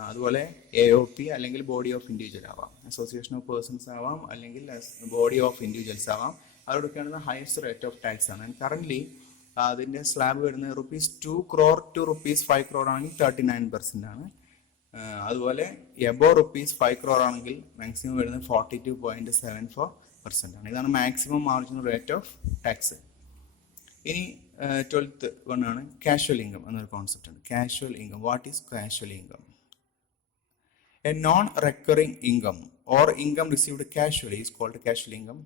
അതുപോലെ AOP അല്ലെങ്കിൽ ബോഡി ഓഫ് ഇൻഡിവിജ്വൽ ആവാം, അസോസിയേഷൻ ഓഫ് പേഴ്സൺസ് ആവാം, അല്ലെങ്കിൽ ബോഡി ഓഫ് ഇൻഡിവിജ്വൽസ് ആവാം. അത് കൊടുക്കേണ്ടുന്ന ഹയസ്റ്റ് റേറ്റ് ഓഫ് ടാക്സ് ആണ്. ആൻഡ് കറൻ്റ്ലി അതിൻ്റെ സ്ലാബ് വരുന്നത് ₹2 crore to ₹5 crore ആണെങ്കിൽ 39% ആണ്. അതുപോലെ എബോവ് ₹5 crore ആണെങ്കിൽ മാക്സിമം വരുന്നത് 42.74% ആണ്. ഇതാണ് maximum marginal rate of tax. ഇനി 12th ആണ് കാഷ്വൽ ഇൻകം എന്നൊരു കോൺസെപ്റ്റ് ഉണ്ട്. Casual income, what is casual income? A non recurring income or income received casually is called casual income.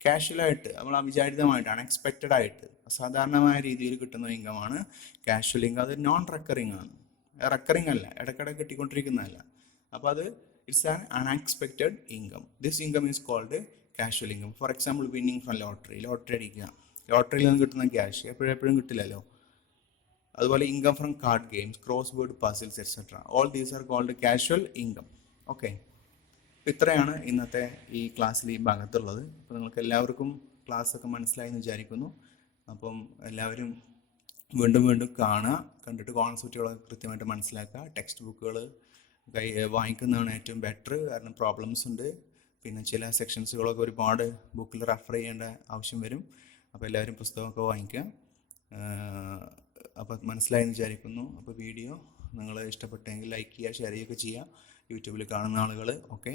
കാഷ്വലായിട്ട് നമ്മൾ അവിചാരിതമായിട്ട് അൺഎക്സ്പെക്റ്റഡ് ആയിട്ട് അസാധാരണമായ രീതിയിൽ കിട്ടുന്ന ഇൻകമാണ് കാഷ്വൽ ഇൻകം. അത് നോൺ റെക്കറിങ് ആണ്, റെക്കറിങ് അല്ല, ഇടയ്ക്കിടെ കിട്ടിക്കൊണ്ടിരിക്കുന്നതല്ല. അപ്പോൾ അത് it's an unexpected income. This income is called casual income. For example winning from lottery അടിക്കുക, ലോട്ടറിയിൽ നിന്ന് കിട്ടുന്ന ക്യാഷ് എപ്പോഴും കിട്ടില്ലല്ലോ. അതുപോലെ income from card games, cross word puzzles etcetera, all these are called casual income. Okay, ഇത്രയാണ് ഇന്നത്തെ ഈ ക്ലാസ്സിൽ ഈ ഭാഗത്തുള്ളത്. അപ്പോൾ നിങ്ങൾക്ക് എല്ലാവർക്കും ക്ലാസ്സൊക്കെ മനസ്സിലായി എന്ന് വിചാരിക്കുന്നു. അപ്പം എല്ലാവരും വീണ്ടും കാണുക, കണ്ടിട്ട് കോൺസെപ്റ്റുകളൊക്കെ കൃത്യമായിട്ട് മനസ്സിലാക്കുക. ടെക്സ്റ്റ് ബുക്കുകൾ വാങ്ങിക്കുന്നതാണ് ഏറ്റവും ബെറ്റർ, കാരണം പ്രോബ്ലംസ് ഉണ്ട്. പിന്നെ ചില സെക്ഷൻസുകളൊക്കെ ഒരുപാട് ബുക്കിൽ റെഫർ ചെയ്യേണ്ട ആവശ്യം വരും. അപ്പോൾ എല്ലാവരും പുസ്തകമൊക്കെ വാങ്ങിക്കുക. അപ്പോൾ മനസ്സിലായെന്ന് വിചാരിക്കുന്നു. അപ്പോൾ വീഡിയോ നിങ്ങൾ ഇഷ്ടപ്പെട്ടെങ്കിൽ ലൈക്ക് ചെയ്യുക, ഷെയർ ചെയ്യുകയൊക്കെ ചെയ്യുക, യൂട്യൂബിൽ കാണുന്ന ആളുകൾ. ഓക്കെ.